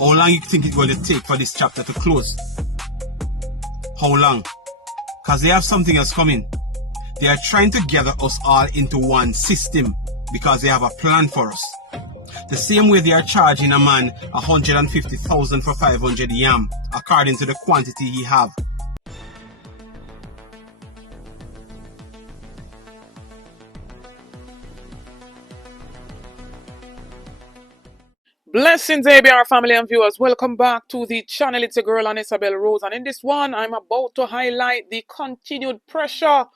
How long you think it's going to take for this chapter to close? How long? Because they have something else coming. They are trying to gather us all into one system because they have a plan for us. The same way they are charging a man 150,000 for 500 yam, according to the quantity he have. Blessings, ABR family and viewers. Welcome back to the channel. It's a girl and Isabel Rose. And in this one, I'm about to highlight the continued pressure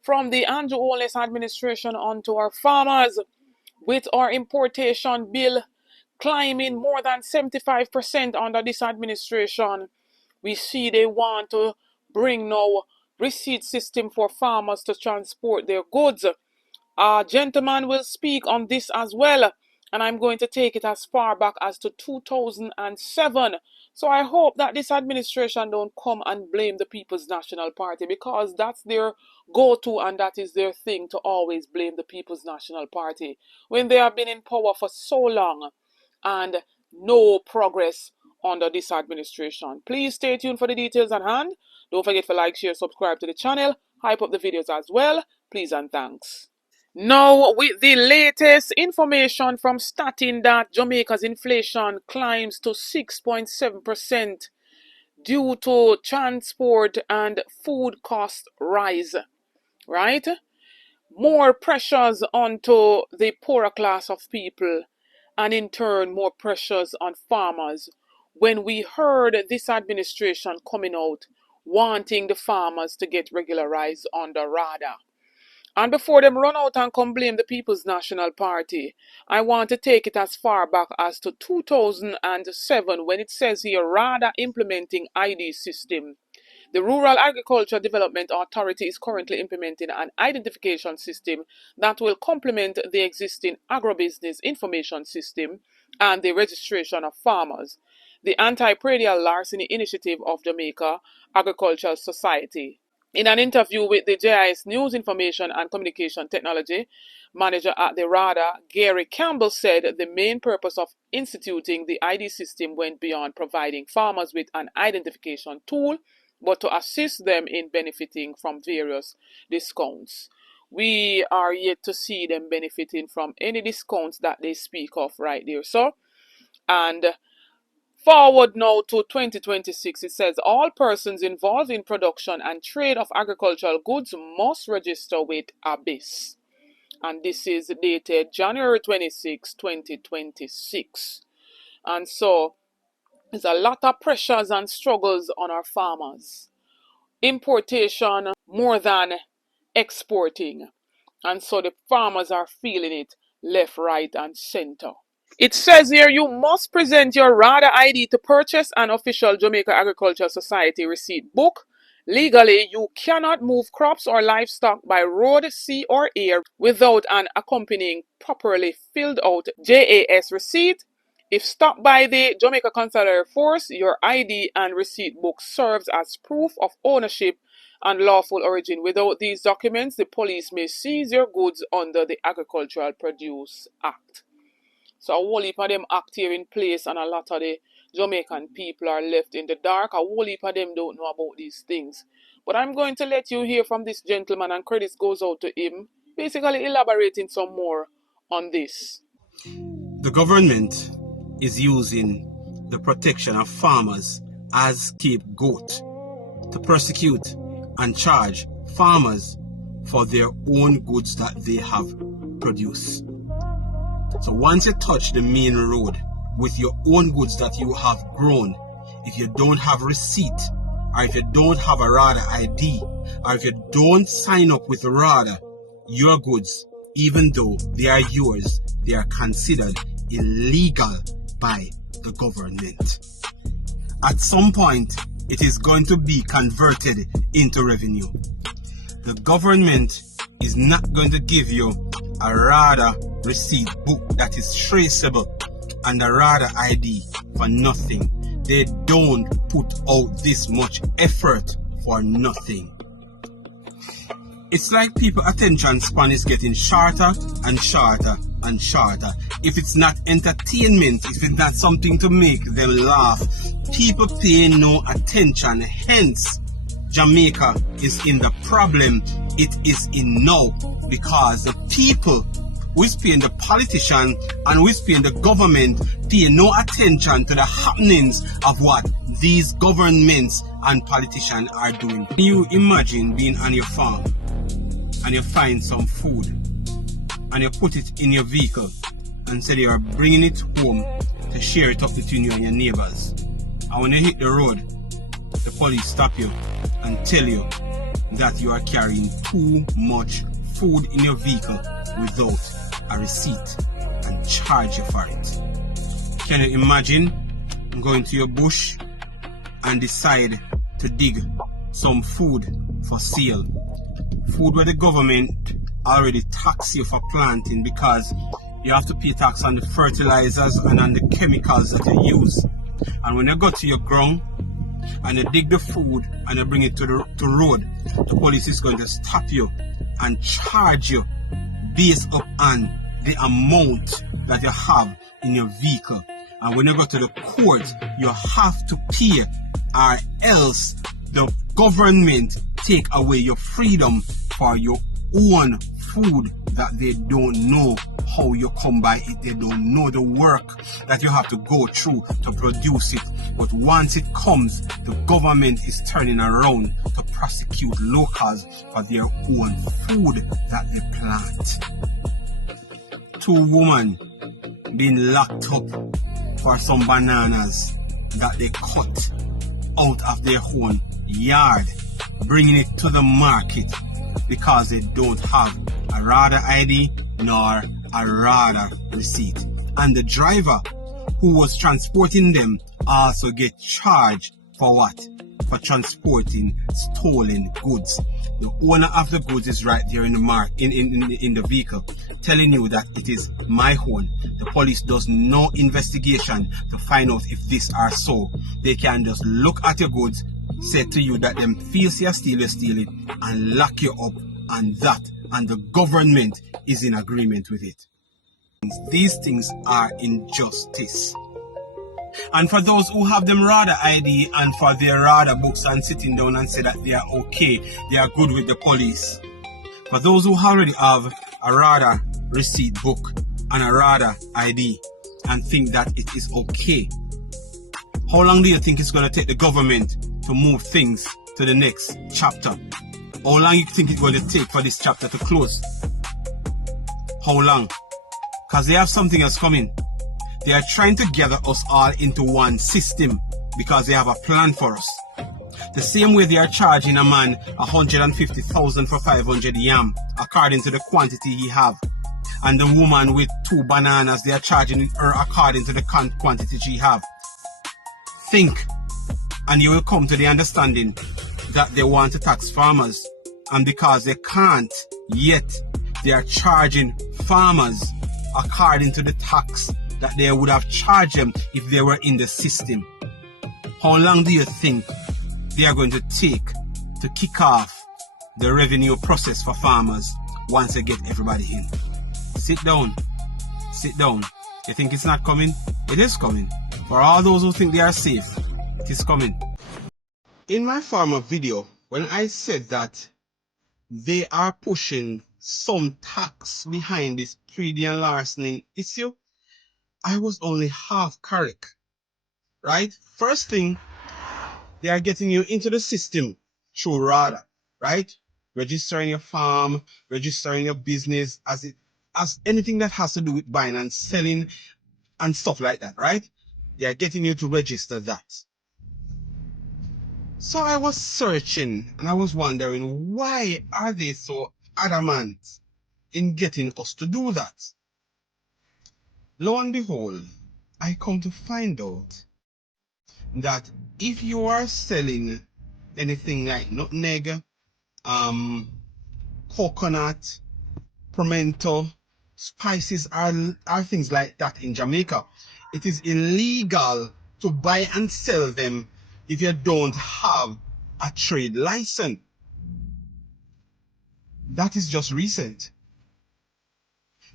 from the Anju administration onto our farmers, with our importation bill climbing more than 75% under this administration. We see they want to bring now receipt system for farmers to transport their goods. A gentleman will speak on this as well, and I'm going to take it as far back as to 2007. So I hope that this administration don't come and blame the People's National Party, because that's their go-to and that is their thing, to always blame the People's National Party when they have been in power for so long and no progress under this administration. Please stay tuned for the details at hand. Don't forget to like, share, subscribe to the channel, hype up the videos as well. Please and thanks. Now, with the latest information from stating that Jamaica's inflation climbs to 6.7% due to transport and food cost rise, right? More pressures onto the poorer class of people, and in turn more pressures on farmers, when we heard this administration coming out wanting the farmers to get regularized under RADA. And before them run out and come blame the People's National Party, I want to take it as far back as to 2007, when it says here, RADA implementing ID system. The Rural Agriculture Development Authority is currently implementing an identification system that will complement the existing agribusiness information system and the registration of farmers. The Anti-Predial Larceny Initiative of Jamaica Agricultural Society. In an interview with the JIS News Information and Communication Technology manager at the RADA, Gary Campbell said the main purpose of instituting the ID system went beyond providing farmers with an identification tool, but to assist them in benefiting from various discounts. We are yet to see them benefiting from any discounts that they speak of right there. So, and forward now to 2026, it says all persons involved in production and trade of agricultural goods must register with ABIS. And this is dated January 26, 2026. And so, there's a lot of pressures and struggles on our farmers. Importation more than exporting. And so the farmers are feeling it left, right, and center. It says here you must present your RADA ID to purchase an official Jamaica Agricultural Society receipt book. Legally, you cannot move crops or livestock by road, sea, or air without an accompanying properly filled out JAS receipt. If stopped by the Jamaica Consular Force, your ID and receipt book serves as proof of ownership and lawful origin. Without these documents, the police may seize your goods under the Agricultural Produce Act. So a whole heap of them act here in place, and a lot of the Jamaican people are left in the dark. A whole heap of them don't know about these things. But I'm going to let you hear from this gentleman, and credits goes out to him, basically elaborating some more on this. The government is using the protection of farmers as scapegoat to persecute and charge farmers for their own goods that they have produced. So once you touch the main road with your own goods that you have grown, if you don't have receipt, or if you don't have a RADA ID, or if you don't sign up with RADA, your goods, even though they are yours, they are considered illegal by the government. At some point, it is going to be converted into revenue. The government is not going to give you a RADA receipt book that is traceable and a RADA ID for nothing. They don't put out this much effort for nothing. It's like people's attention span is getting shorter and shorter and shorter. If it's not entertainment, if it's not something to make them laugh, people pay no attention. Hence, Jamaica is in the problem it is in now, because the people who is paying the politician and who is paying the government pay no attention to the happenings of what these governments and politicians are doing. Can you imagine being on your farm and you find some food and you put it in your vehicle and say you're bringing it home to share it up between you and your neighbors, and when you hit the road, the police stop you and tell you that you are carrying too much food in your vehicle without a receipt and charge you for it? Can you imagine going to your bush and decide to dig some food for sale? Food where the government already tax you for planting, because you have to pay tax on the fertilizers and on the chemicals that you use. And when you go to your ground and you dig the food and you bring it to road, the police is going to stop you and charge you based upon the amount that you have in your vehicle. And when you go to the court, you have to pay, or else the government take away your freedom for your own food that they don't know how you come by it. They don't know the work that you have to go through to produce it. But once it comes, the government is turning around to prosecute locals for their own food that they plant. 2 women being locked up for some bananas that they cut out of their own yard, bringing it to the market because they don't have a ROPA ID nor a ROPA receipt. And the driver who was transporting them also get charged for what? For transporting stolen goods. The owner of the goods is right there in the in the vehicle, telling you that it is my own. The police does no investigation to find out if this are so. They can just look at your goods, say to you that them feels you steal it, and lock you up, and that, and the government is in agreement with it. These things are injustice. And for those who have them ROPA ID and for their ROPA books and sitting down and say that they are okay, they are good with the police. For those who already have a ROPA receipt book and a ROPA ID and think that it is okay, how long do you think it's going to take the government to move things to the next chapter? How long do you think it's going to take for this chapter to close? How long? Because they have something else coming. They are trying to gather us all into one system because they have a plan for us. The same way they are charging a man 150,000 for 500 yam, according to the quantity he have. And the woman with 2 bananas, they are charging her according to the quantity she have. Think, and you will come to the understanding that they want to tax farmers. And because they can't yet, they are charging farmers according to the tax that they would have charged them if they were in the system. How long do you think they are going to take to kick off the revenue process for farmers once they get everybody in? Sit down. Sit down. You think it's not coming? It is coming. For all those who think they are safe, it is coming. In my former video, when I said that they are pushing some tax behind this trading and larceny issue, I was only half correct, right? First thing, they are getting you into the system through ROPA, right? Registering your farm, registering your business, as anything that has to do with buying and selling and stuff like that, right? They are getting you to register that. So I was searching and I was wondering, why are they so adamant in getting us to do that? Lo and behold, I come to find out that if you are selling anything like nutmeg, coconut, pimento, spices, are things like that in Jamaica, it is illegal to buy and sell them if you don't have a trade license. That is just recent.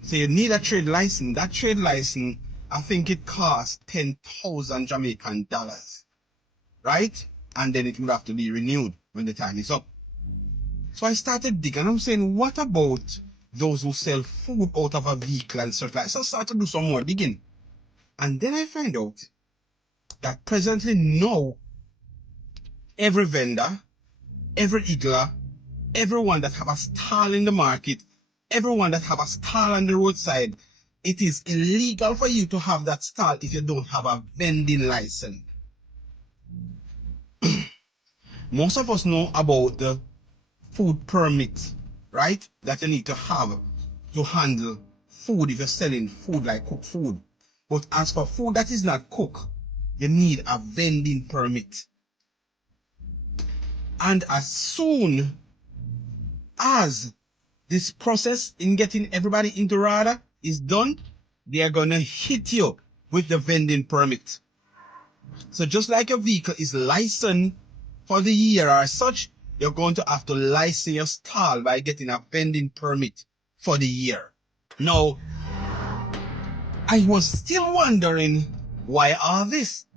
So you need a trade license. That trade license, I think it costs 10,000 Jamaican dollars, right? And then it will have to be renewed when the time is up. So I started digging. I'm saying, what about those who sell food out of a vehicle and stuff like that? So I started to do some more digging. And then I find out that presently now, every vendor, every igler, everyone that have a stall in the market, everyone that have a stall on the roadside, it is illegal for you to have that stall if you don't have a vending license. Most of us know about the food permit, right? That you need to have to handle food if you're selling food like cooked food. But as for food that is not cooked, you need a vending permit. And as soon as this process in getting everybody into RADA is done, they are going to hit you with the vending permit. So just like your vehicle is licensed for the year or such, you're going to have to license your stall by getting a vending permit for the year. Now, I was still wondering why all this.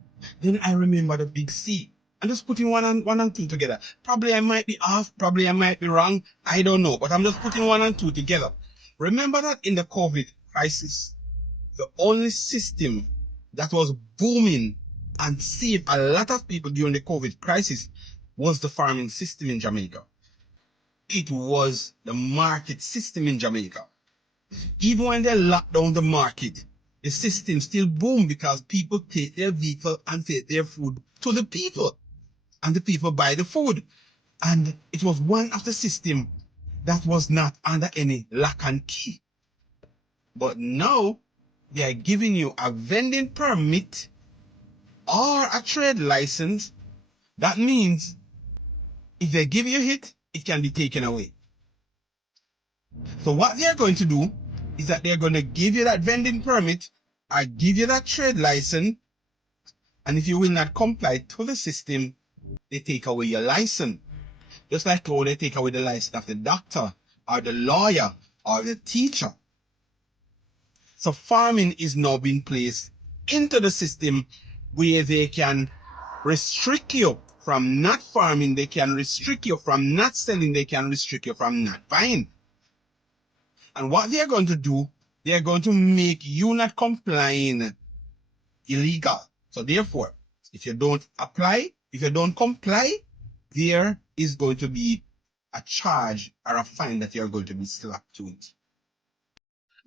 Then I remember the big C. I'm just putting one and two together. Probably I might be off, probably I might be wrong. I don't know, but I'm just putting one and two together. Remember that in the COVID crisis, the only system that was booming and saved a lot of people during the COVID crisis was the farming system in Jamaica. It was the market system in Jamaica. Even when they locked down the market, the system still boomed because people take their vehicle and take their food to the people. And the people buy the food. And it was one of the systems that was not under any lock and key. But now, they are giving you a vending permit or a trade license. That means if they give you it, it can be taken away. So what they are going to do is that they're going to give you that vending permit or give you that trade license. And if you will not comply to the system, they take away your license. Just like how they take away the license of the doctor or the lawyer or the teacher. So farming is now being placed into the system where they can restrict you from not farming, they can restrict you from not selling, they can restrict you from not buying. And what they're going to do, they're going to make you not complying illegal. So therefore, if you don't apply, if you don't comply, there is going to be a charge or a fine that you're going to be slapped to it.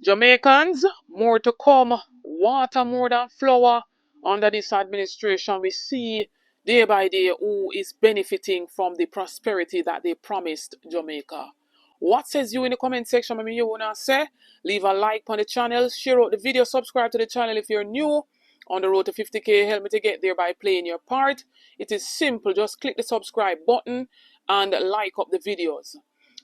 Jamaicans, more to come. Water more than flour. Under this administration, we see day by day who is benefiting from the prosperity that they promised Jamaica. What says you in the comment section? Maybe you wanna say? Leave a like on the channel, share out the video, subscribe to the channel if you're new. On the road to 50k, help me to get there by playing your part. It is simple, just click the subscribe button and like up the videos.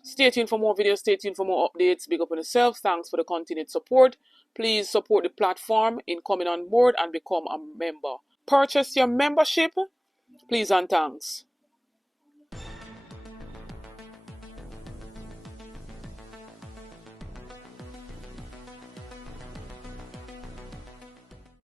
Stay tuned for more videos, stay tuned for more updates. Big up on yourself. Thanks for the continued support. Please support the platform in coming on board and become a member. Purchase your membership, please and thanks.